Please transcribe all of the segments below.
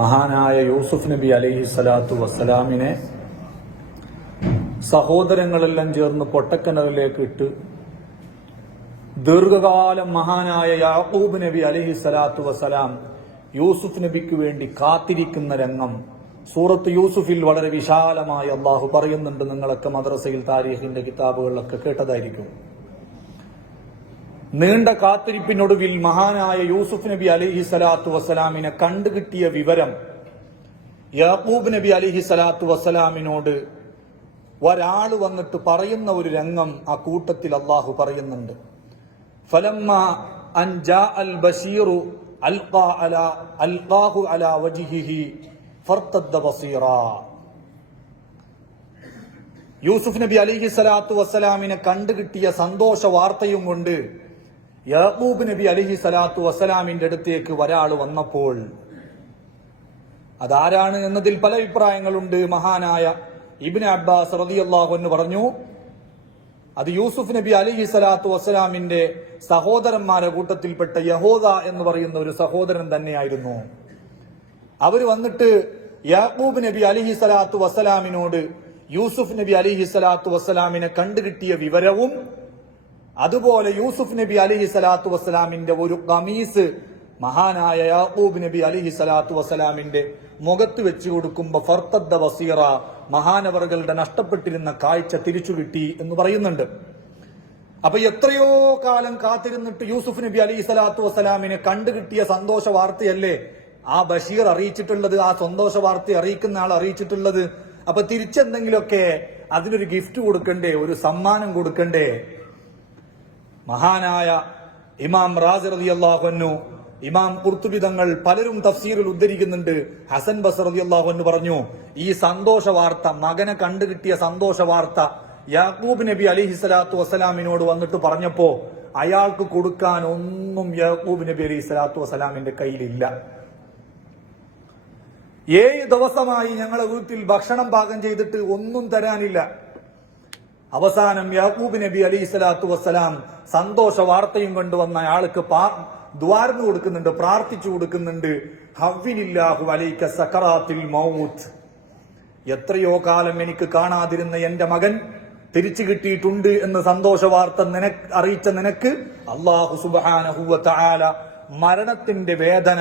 മഹാനായ യൂസുഫ് നബി അലൈഹി സ്വലാത്തു വസ്സലാമിനെ സഹോദരങ്ങളെല്ലാം ചേർന്ന് പൊട്ടക്കിണറിലേക്ക് ഇട്ട് ദീർഘകാലം മഹാനായ യാക്കൂബ് നബി അലൈഹി സ്വലാത്തു വസ്സലാം യൂസുഫ് നബിക്ക് വേണ്ടി കാത്തിരിക്കുന്ന രംഗം സൂറത്ത് യൂസുഫിൽ വളരെ വിശാലമായി അള്ളാഹു പറയുന്നുണ്ട്. നിങ്ങളൊക്കെ മദ്രസയിൽ താരീഖിന്റെ കിതാബുകളിലൊക്കെ കേട്ടതായിരിക്കും. നീണ്ട കാത്തിരിപ്പിനൊടുവിൽ മഹാനായ യൂസുഫ് നബി അലൈഹി സ്വലാത്തു വസ്സലാമിനെ കണ്ടുകിട്ടിയ വിവരം യാക്കൂബ് നബി അലൈഹി സ്വലാത്തു വസ്സലാമിനോട് ഒരാൾ വന്നിട്ട് പറയുന്ന ഒരു രംഗം ആ കൂട്ടത്തിൽ അള്ളാഹു പറയുന്നുണ്ട്. ഫലമ്മ അൻ ജാ അൽ ബശീറു അൽഖാഹു അലാ വജ്ഹിഹി ഫർതദ്ദ ബസീറാ. യൂസുഫ് നബി അലൈഹി സ്വലാത്തു വസ്സലാമിനെ കണ്ടുകിട്ടിയ സന്തോഷ വാർത്തയും കൊണ്ട് യാക്കൂബ് നബി അലൈഹി സ്വലാത്തു വസ്സലാമിന്റെ അടുത്തേക്ക് ഒരാൾ വന്നപ്പോൾ അതാരാണ് എന്നതിൽ പല അഭിപ്രായങ്ങളുണ്ട്. മഹാനായ ഇബ്നു അബ്ബാസ് റളിയല്ലാഹു അൻഹു പറഞ്ഞു, അത് യൂസുഫ് നബി അലൈഹി സ്വലാത്തു വസ്സലാമിന്റെ സഹോദരന്മാരുടെ കൂട്ടത്തിൽപ്പെട്ട യഹൂദ എന്ന് പറയുന്ന ഒരു സഹോദരൻ തന്നെയായിരുന്നു. അവർ വന്നിട്ട് യാക്കൂബ് നബി അലൈഹി സ്വലാത്തു വസ്സലാമിനോട് യൂസുഫ് നബി അലൈഹി സ്വലാത്തു വസ്സലാമിനെ കണ്ടുകിട്ടിയ വിവരവും അതുപോലെ യൂസുഫ് നബി അലൈഹി സ്വലാത്തു വസ്സലാമിന്റെ ഒരു ഖമീസ് മഹാനായ യാക്കൂബ് നബി അലൈഹി സ്വലാത്തു വസ്സലാമിന്റെ മുഖത്ത് വെച്ചു കൊടുക്കുമ്പോ ഫർതദ്ദ ബസീറ, മഹാനവറുകളുടെ നഷ്ടപ്പെട്ടിരുന്ന കാഴ്ച തിരിച്ചു കിട്ടി എന്ന് പറയുന്നുണ്ട്. അപ്പൊ എത്രയോ കാലം കാത്തിരുന്നിട്ട് യൂസുഫ് നബി അലൈഹി സ്വലാത്തു വസ്സലാമിനെ കണ്ടുകിട്ടിയ സന്തോഷ വാർത്തയല്ലേ ആ ബഷീർ അറിയിച്ചിട്ടുള്ളത്, ആ സന്തോഷ വാർത്ത അറിയിക്കുന്ന ആൾ അറിയിച്ചിട്ടുള്ളത്. അപ്പൊ തിരിച്ചെന്തെങ്കിലുമൊക്കെ അതിനൊരു ഗിഫ്റ്റ് കൊടുക്കണ്ടേ, ഒരു സമ്മാനം കൊടുക്കണ്ടേ? മഹാനായ ഇമാം റാസി റളിയല്ലാഹു അൻഹു, ഇമാം ഖുർത്തുബി തങ്ങൾ പലരും തഫ്സീറിൽ ഉദ്ധരിക്കുന്നുണ്ട്. ഹസൻ ബസ്രി റളിയല്ലാഹു അൻഹു പറഞ്ഞു, ഈ സന്തോഷ വാർത്ത, മകനെ കണ്ടുകിട്ടിയ സന്തോഷ വാർത്ത യാക്കൂബ് നബി അലൈഹി സ്വലാത്തു വസ്സലാമിനോട് വന്നിട്ട് പറഞ്ഞപ്പോ അയാൾക്ക് കൊടുക്കാൻ ഒന്നും യാക്കൂബ് നബി അലൈഹി സ്വലാത്തു വസ്സലാമിന്റെ കയ്യിലില്ല. 7 ദിവസമായി ഞങ്ങളെ വീട്ടിൽ ഭക്ഷണം പാകം ചെയ്തിട്ട് ഒന്നും തരാനില്ല. അവസാനം യാക്കൂബ് നബി അലൈഹി സ്വലാത്തു വസ്സലാം സന്തോഷ വാർത്തയും കൊണ്ടുവന്ന അയാൾക്ക് ദ്വാരന്ന് കൊടുക്കുന്നുണ്ട്, പ്രാർത്ഥിച്ചു കൊടുക്കുന്നുണ്ട്. ഹവ്വിനില്ലാഹു അലൈക സക്കറാത്തിൽ മൗത്ത്, എത്രയോ കാലം എനിക്ക് കാണാതിരുന്ന എന്റെ മകൻ തിരിച്ചു കിട്ടിയിട്ടുണ്ട് എന്ന് സന്തോഷ വാർത്ത അറിയിച്ച നിനക്ക് അല്ലാഹു സുബ്ഹാനഹു വ തആല മരണത്തിന്റെ വേദന,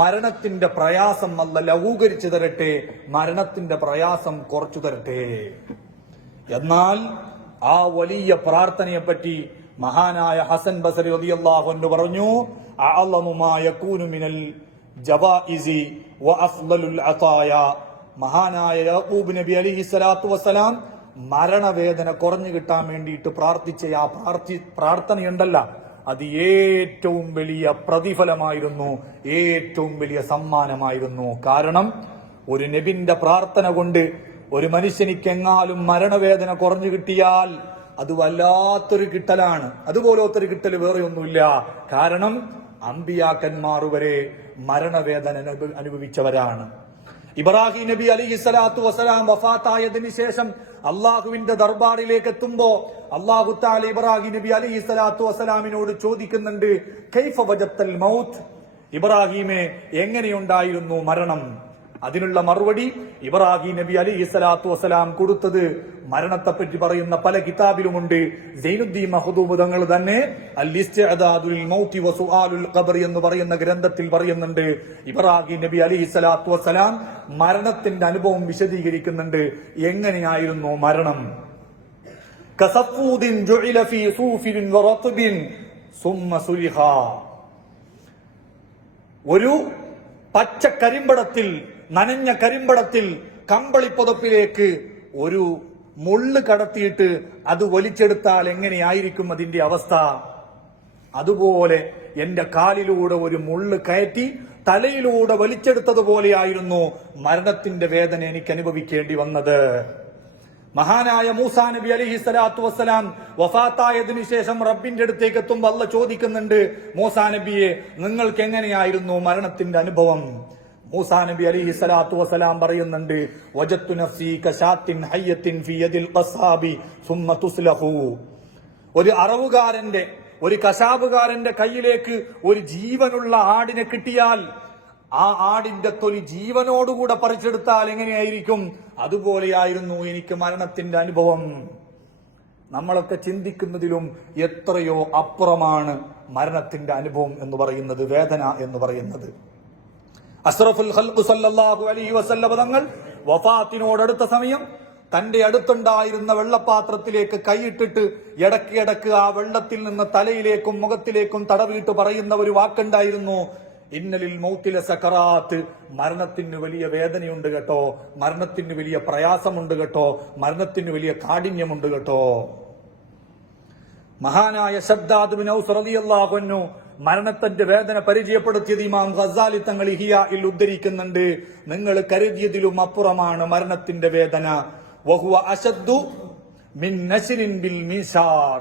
മരണത്തിന്റെ പ്രയാസം അല്ല ലഘൂകരിച്ചു തരട്ടെ, മരണത്തിന്റെ പ്രയാസം കുറച്ചു തരട്ടെ. എന്നാൽ ആ വലിയ പ്രാർത്ഥനയെ പറ്റി മഹാനായ ഹസൻ ബസ്രി റളിയല്ലാഹു അൻഹു പറഞ്ഞു, അഅലമു മാ യകൂനു മിനൽ ജവാഇസി വ അഫ്ളലുൽ അതായ. മഹാനായ യാക്കൂബ് നബി അലൈഹി സ്വലാത്തു വസ്സലാം മരണവേദന കുറഞ്ഞു കിട്ടാൻ വേണ്ടിയിട്ട് പ്രാർത്ഥിച്ച ആ പ്രാർത്ഥനയുണ്ടല്ല, അത് ഏറ്റവും വലിയ പ്രതിഫലമായിരുന്നു, ഏറ്റവും വലിയ സമ്മാനമായിരുന്നു. കാരണം ഒരു നബിന്റെ പ്രാർത്ഥന കൊണ്ട് ഒരു മനുഷ്യനിക്ക് എങ്ങാലും മരണവേദന കുറഞ്ഞു കിട്ടിയാൽ അത് വല്ലാത്തൊരു കിട്ടലാണ്. അതുപോലത്തൊരു കിട്ടൽ വേറെ ഒന്നുമില്ല. കാരണം അമ്പിയാക്കന്മാർ വരെ മരണവേദന അനുഭവിച്ചവരാണ്. ഇബ്രാഹിം നബി അലൈഹി സ്വലാത്തു വസ്സലാം വഫാത്തായതിനു ശേഷം അള്ളാഹുവിന്റെ ദർബാറിലേക്ക് എത്തുമ്പോ അള്ളാഹു തആല ഇബ്രാഹിം നബി അലൈഹി സ്വലാത്തു വസ്സലാമിനോട് ചോദിക്കുന്നുണ്ട്, കൈഫ വജത്തൽ മൗത്ത്, ഇബ്രാഹിമെ എങ്ങനെയുണ്ടായിരുന്നു മരണം? അതിനുള്ള മറുപടി ഇബ്രാഹിം നബി അലൈഹി സ്വലാത്തു വസ്സലാം കൊടുത്തത് മരണത്തെപ്പറ്റി പറയുന്ന പല കിതാബിലുമുണ്ട്. സൈനുദ്ദീൻ മഖ്ദൂം തങ്ങൾ തന്നെ അൽ ഇസ്തിഅദാദുൽ മൗതി വ സുആലുൽ ഖബർ എന്ന് പറയുന്ന ഗ്രന്ഥത്തിൽ പറയുന്നുണ്ട്, ഇബ്രാഹിം നബി അലൈഹി സ്വലാത്തു വസ്സലാം മരണത്തിന്റെ അനുഭവം വിശദീകരിക്കുന്നുണ്ട്. എങ്ങനെയായിരുന്നു മരണം? കസഫൂദിൻ ജുഇല ഫീ സൂഫിൻ വറത്ബിൻ സുമ്മ സുലിഹ. ഒരു പച്ച കരിമ്പടത്തിൽ, നനഞ്ഞ കരിമ്പടത്തിൽ കമ്പളിപ്പുതപ്പിലേക്ക് ഒരു മുള്ള് കടത്തിയിട്ട് അത് വലിച്ചെടുത്താൽ എങ്ങനെയായിരിക്കും അതിന്റെ അവസ്ഥ? അതുപോലെ എന്റെ കാലിലൂടെ ഒരു മുള്ള് കയറ്റി തലയിലൂടെ വലിച്ചെടുത്തതുപോലെയായിരുന്നു മരണത്തിന്റെ വേദന എനിക്ക് അനുഭവിക്കേണ്ടി വന്നത്. മഹാനായ മൂസാ നബി അലൈഹി സ്വലാത്തു വസ്സലാം വഫാത്തായതിനു ശേഷം റബ്ബിന്റെ അടുത്തേക്ക് എത്തുമ്പോൾ അല്ലാഹ് ചോദിക്കുന്നുണ്ട്, മൂസാ നബിയെ നിങ്ങൾക്ക് എങ്ങനെയായിരുന്നു മരണത്തിന്റെ അനുഭവം? മൂസാ നബി അലൈഹി സ്വലാത്തു വസ്സലാം പറയുന്നുണ്ട്, വജത്തു നഫ്സി കശാത്തിൻ ഹയ്യത്തിൻ ഫി യദിൽ ഖസാബി സുമ്മ തുസ്ലഹു. ഒരു അറവുകാരന്റെ, ഒരു കശാബുകാരന്റെ കയ്യിലേക്ക് ഒരു ജീവനുള്ള ആടിനെ കിട്ടിയാൽ ആ ആടിന്റെ തൊലി ജീവനോടുകൂടെ പറിച്ചെടുത്താൽ എങ്ങനെയായിരിക്കും, അതുപോലെയായിരുന്നു എനിക്ക് മരണത്തിന്റെ അനുഭവം. നമ്മളൊക്കെ ചിന്തിക്കുന്നതിലും എത്രയോ അപ്പുറമാണ് മരണത്തിന്റെ അനുഭവം എന്ന് പറയുന്നത്, വേദന എന്ന് പറയുന്നത്. അഷ്റഫുൽ ഖൽഖ് സല്ലല്ലാഹു അലൈഹി വസല്ലം തങ്ങൾ വഫാത്തിനോടടുത്ത സമയം തന്റെ അടുത്തുണ്ടായിരുന്ന വെള്ളപാത്രത്തിലേക്ക് കൈയിട്ടിട്ട് ഇടയ്ക്കിടക്ക് ആ വെള്ളത്തിൽ നിന്ന് തലയിലേക്കും മുഖത്തിലേക്കും തടവിയിട്ട് പറയുന്ന ഒരു വാക്കുണ്ടായിരുന്നു, ഇന്നലിൽ മൗത്തിലെ സക്കറാത്ത്, മരണത്തിന് വലിയ വേദനയുണ്ട് കേട്ടോ, മരണത്തിന് വലിയ പ്രയാസമുണ്ട് കേട്ടോ, മരണത്തിന് വലിയ കാഠിന്യമുണ്ട് കേട്ടോ. മഹാനായ ശദ്ദാദ് ബിൻ ഔസ് റളിയല്ലാഹു അൻഹു മരണത്തിന്റെ വേദന പരിചയപ്പെടുത്തിയത് ഇമാം ഗസാലി തങ്ങൾ ഇഹ്യാഇൽ ഉദ്ധരിക്കുന്നുണ്ട്. നിങ്ങൾ കരുതിയതിലും അപ്പുറമാണ് മരണത്തിന്റെ വേദന. വഹുവ അശദ്ദു മിൻ നശ്രിൻ ബിൽ മീശാർ.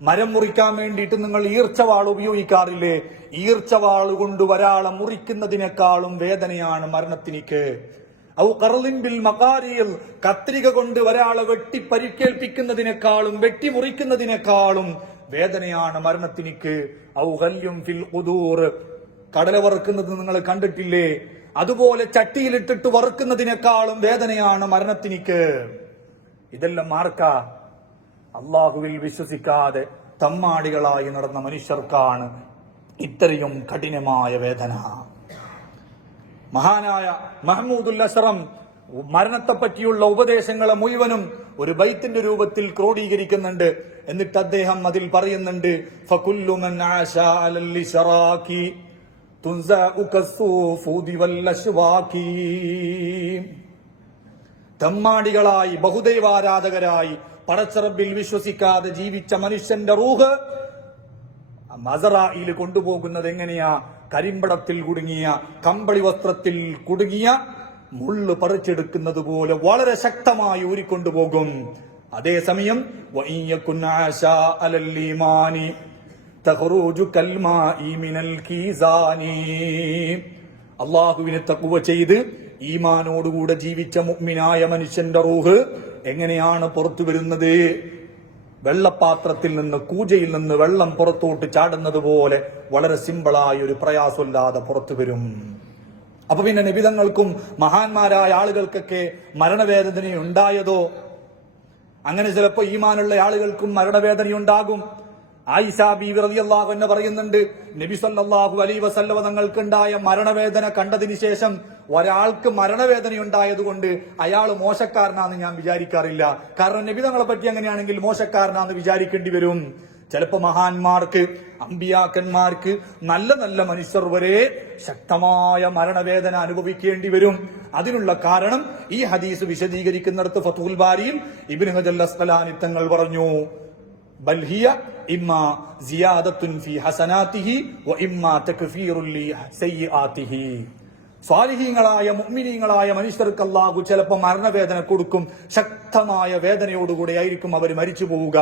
മരം മുറിക്കാൻ വേണ്ടിയിട്ട് നിങ്ങൾ ഈർച്ചവാൾ ഉപയോഗിക്കാറില്ലേ? ഈർച്ചവാൾ കൊണ്ട് ഒരാളെ മുറിക്കുന്നതിനേക്കാളും വേദനയാണ് മരണത്തിനിക്ക്. ഔ ഖർലിൻ ബിൽ മഖാരിൽ, കത്രിക കൊണ്ട് ഒരാളെ വെട്ടി പരിക്കേൽപ്പിക്കുന്നതിനേക്കാളും വെട്ടി മുറിക്കുന്നതിനേക്കാളും വേദനയാണ് മരണത്തിനിക്ക്. ഔ ഖല്യും ഫിൽ ഖുദൂർ, കടല വറുക്കുന്നത് നിങ്ങൾ കണ്ടിട്ടില്ലേ? അതുപോലെ ചട്ടിയിലിട്ടിട്ട് വറുക്കുന്നതിനേക്കാളും വേദനയാണ് മരണത്തിനിക്ക്. ഇതെല്ലാം മാർക്കാ അള്ളാഹുവിൽ വിശ്വസിക്കാതെ തമ്മാടികളായി നടന്ന മനുഷ്യർക്കാണ് ഇത്രയും കഠിനമായ വേദന. മഹാനായ മഹ്മൂദുൽ അശ്റം മരണത്തെ പറ്റിയുള്ള ഉപദേശങ്ങളെ മുഴുവനും ഒരു ബൈത്തിന്റെ രൂപത്തിൽ ക്രോഡീകരിക്കുന്നുണ്ട്. എന്നിട്ട് അദ്ദേഹം അതിൽ പറയുന്നുണ്ട്, ഫകുല്ലു മൻ ആശാ അലൽ ഇശ്റാഖി തുൻസഉ കസ്സൂഫൂദി വൽ അശ്വാഖി. തമ്മാടികളായി ബഹുദൈവാരാധകരായി പടച്ചറബിൽ വിശ്വസിക്കാതെ ജീവിച്ച മനുഷ്യന്റെ റൂഹ് മസറായിൽ കൊണ്ടുപോകുന്നത് എങ്ങനെയാ? കരിമ്പടത്തിൽ കുടുങ്ങിയ, കമ്പളി വസ്ത്രത്തിൽ കുടുങ്ങിയ മുള്ളു പറിച്ചെടുക്കുന്നത് പോലെ വളരെ ശക്തമായി ഊരിക്കൊണ്ടുപോകും. അതേസമയം അള്ളാഹുവിനെ തഖ്വ ചെയ്ത് ഈമാനോടുകൂടെ ജീവിച്ച മുഅ്മിനായ മനുഷ്യന്റെ റൂഹ് എങ്ങനെയാണ് പുറത്തു വരുന്നത്? വെള്ളപ്പാത്രത്തിൽ നിന്ന്, കൂജയിൽ നിന്ന് വെള്ളം പുറത്തോട്ട് ചാടുന്നത് പോലെ വളരെ സിമ്പിളായ ഒരു പ്രയാസമില്ലാതെ പുറത്തു വരും. അപ്പൊ പിന്നെ നബിതങ്ങൾക്കും മഹാന്മാരായ ആളുകൾക്കൊക്കെ മരണവേദന ഉണ്ടായതോ? അങ്ങനെ ചിലപ്പോ ഈമാനുള്ള ആളുകൾക്കും മരണവേദനയുണ്ടാകും. ആയിഷ ബീവി റളിയല്ലാഹു അൻഹ പറയുന്നുണ്ട്, നബി സല്ലല്ലാഹു അലൈഹി വസല്ലം തങ്ങൾക്കുണ്ടായ മരണവേദന കണ്ടതിന് ശേഷം ഒരാൾക്ക് മരണവേദനയുണ്ടായതുകൊണ്ട് അയാൾ മോശക്കാരനാണെന്ന് ഞാൻ വിചാരിക്കാറില്ല. കാരണം നബി തങ്ങളെ പറ്റി അങ്ങനെയാണെങ്കിൽ മോശക്കാരനാണെന്ന് വിചാരിക്കേണ്ടി വരും. ചിലപ്പോ മഹാന്മാർക്ക്, അമ്പിയാക്കന്മാർക്ക്, നല്ല നല്ല മനുഷ്യർ വരെ ശക്തമായ മരണവേദന അനുഭവിക്കേണ്ടി വരും. അതിനുള്ള കാരണം ഈ ഹദീസ് വിശദീകരിക്കുന്നിടത്ത് ഫത്ഹുൽ ബാരിയിൽ ഇബ്നു ഹജർ അസ്ഖലാനി തങ്ങൾ പറഞ്ഞു, ബൽഹിയ ഇമ്മാ സിയാദത്തുൻ ഫീ ഹസനാതിഹി വ ഇമ്മാ തക്ഫീറുൻ ലി സയ്യിആതിഹി. സ്വാലിഹീങ്ങളായ മുഅ്മിനീങ്ങളായ മനുഷ്യർക്ക് അല്ലാഹു ചിലപ്പോൾ മരണവേദന കൊടുക്കും. ശക്തമായ വേദനയോടുകൂടെ ആയിരിക്കും അവർ മരിച്ചു പോവുക.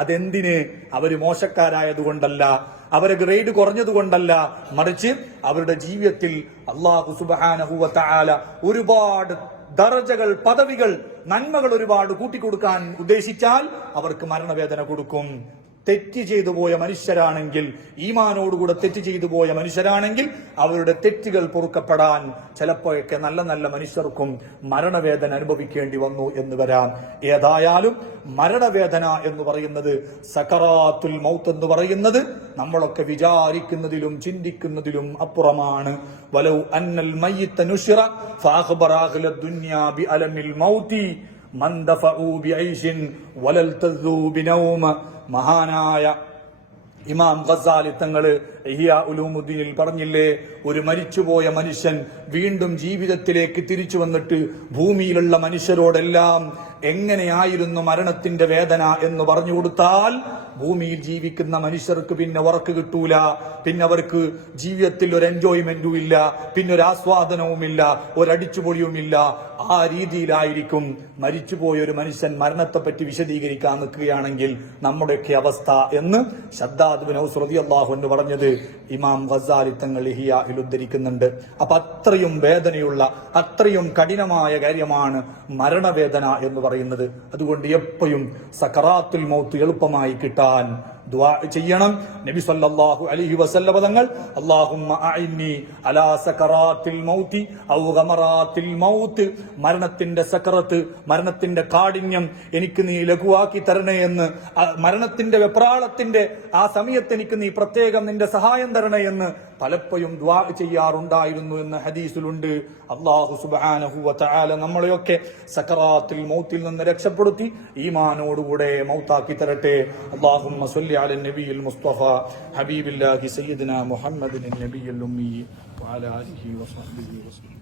അതെന്തിന്? അവര് മോശക്കാരായതുകൊണ്ടല്ല, അവരെ ഗ്രേഡ് കുറഞ്ഞതുകൊണ്ടല്ല, മറിച്ച് അവരുടെ ജീവിതത്തിൽ അല്ലാഹു സുബ്ഹാനഹു വ തആല ഒരുപാട് ദറജകൾ, പദവികൾ, നന്മകൾ ഒരുപാട് കൂട്ടിക്കൊടുക്കാൻ ഉദ്ദേശിച്ചാൽ അവർക്ക് മരണവേദന കൊടുക്കും. തെറ്റ് ചെയ്തു പോയ മനുഷ്യരാണെങ്കിൽ, ഈമാനോടുകൂടെ തെറ്റ് ചെയ്തു പോയ മനുഷ്യരാണെങ്കിൽ അവരുടെ തെറ്റുകൾ പൊറുക്കപ്പെടാൻ ചിലപ്പോഴൊക്കെ നല്ല നല്ല മനുഷ്യർക്കും മരണവേദന അനുഭവിക്കേണ്ടി വന്നു എന്ന് വരാം. ഏതായാലും മരണവേദന എന്ന് പറയുന്നത്, സക്കറാത്തുൽ മൗത്ത് എന്ന് പറയുന്നത് നമ്മളൊക്കെ വിചാരിക്കുന്നതിലും ചിന്തിക്കുന്നതിലും അപ്പുറമാണ്. വലൗ അന്നൽ മയ്യിത്ത നുശ്റ ഫഅഖ്ബറ അഹ്ലദ് ദുനിയാ ബിഅലമിൽ മൗതി മൻ ദഫഉ ബിഐശിൻ വലൽ തദൂ ബിനൗമ. മഹാനായ ഇമാം ഗസാലി തങ്ങള് ഇഹ്യാ ഉലൂമുദ്ദീനിൽ പറഞ്ഞില്ലേ, ഒരു മരിച്ചുപോയ മനുഷ്യൻ വീണ്ടും ജീവിതത്തിലേക്ക് തിരിച്ചു വന്നിട്ട് ഭൂമിയിലുള്ള മനുഷ്യരോടെല്ലാം എങ്ങനെയായിരുന്നു മരണത്തിന്റെ വേദന എന്ന് പറഞ്ഞു കൊടുത്താൽ ഭൂമിയിൽ ജീവിക്കുന്ന മനുഷ്യർക്ക് പിന്നെ ഉറക്ക് കിട്ടൂല, പിന്നെ അവർക്ക് ജീവിതത്തിൽ ഒരു എൻജോയ്മെന്റും ഇല്ല, പിന്നെ ഒരു ആസ്വാദനവുമില്ല, ഒരടിച്ചുപൊളിയുമില്ല. ആ രീതിയിലായിരിക്കും മരിച്ചുപോയ ഒരു മനുഷ്യൻ മരണത്തെപ്പറ്റി വിശദീകരിക്കാൻ നിൽക്കുകയാണെങ്കിൽ നമ്മുടെയൊക്കെ അവസ്ഥ എന്ന് ശദ്ദാദ് ബിൻ ഔസ് റളിയല്ലാഹു അൻഹു പറഞ്ഞത് ഇമാം ഗസാലി തങ്ങൾ ഇഹ്യാഇൽ ഉദ്ധരിക്കുന്നുണ്ട്. അപ്പൊ അത്രയും വേദനയുള്ള, അത്രയും കഠിനമായ കാര്യമാണ് മരണവേദന എന്ന് പറയുന്നത്. അതുകൊണ്ട് എപ്പോഴും സക്കറാത്തുൽ മൗത്ത് എളുപ്പമായി കിട്ടാൻ ദുആ ചെയ്യണം. നബി സല്ലല്ലാഹു അലൈഹി വസല്ലം തങ്ങൾ അല്ലാഹുമ്മ അഇന്നി അലാ സകറാത്തിൽ മൗതി ഔ ഗമറാത്തിൽ മൗത്ത്, മരണത്തിന്റെ സക്കറത്ത്, മരണത്തിന്റെ കാഠിന്യം എനിക്ക് നീ ലഘുവാക്കി തരണേ എന്ന്, മരണത്തിന്റെ വെപ്രാളത്തിന്റെ ആ സമയത്ത് എനിക്ക് നീ പ്രത്യേകം നിന്റെ സഹായം തരണേ എന്ന് പലപ്പോഴും ദുആ ചെയ്യാറുണ്ടായിരുന്നു എന്ന് ഹദീസിലുണ്ട്. അല്ലാഹു സുബ്ഹാനഹു വ തആല നമ്മളെയൊക്കെ സക്കറാത്തിൽ മൗത്തിൽ നിന്ന് രക്ഷപ്പെടുത്തി ഈമാനോടുകൂടെ മൗത്താക്കി തരട്ടെ. അല്ലാഹുമ്മ സ്വല്ലി അലൻ നബിയിൽ മുസ്തഫ ഹബീബില്ലാഹി സയ്യിദിനാ മുഹമ്മദിൻ നബിയിൽ ഉമ്മി വഅലാ ആലിഹി വസഹ്ബിഹി വസല്ലം.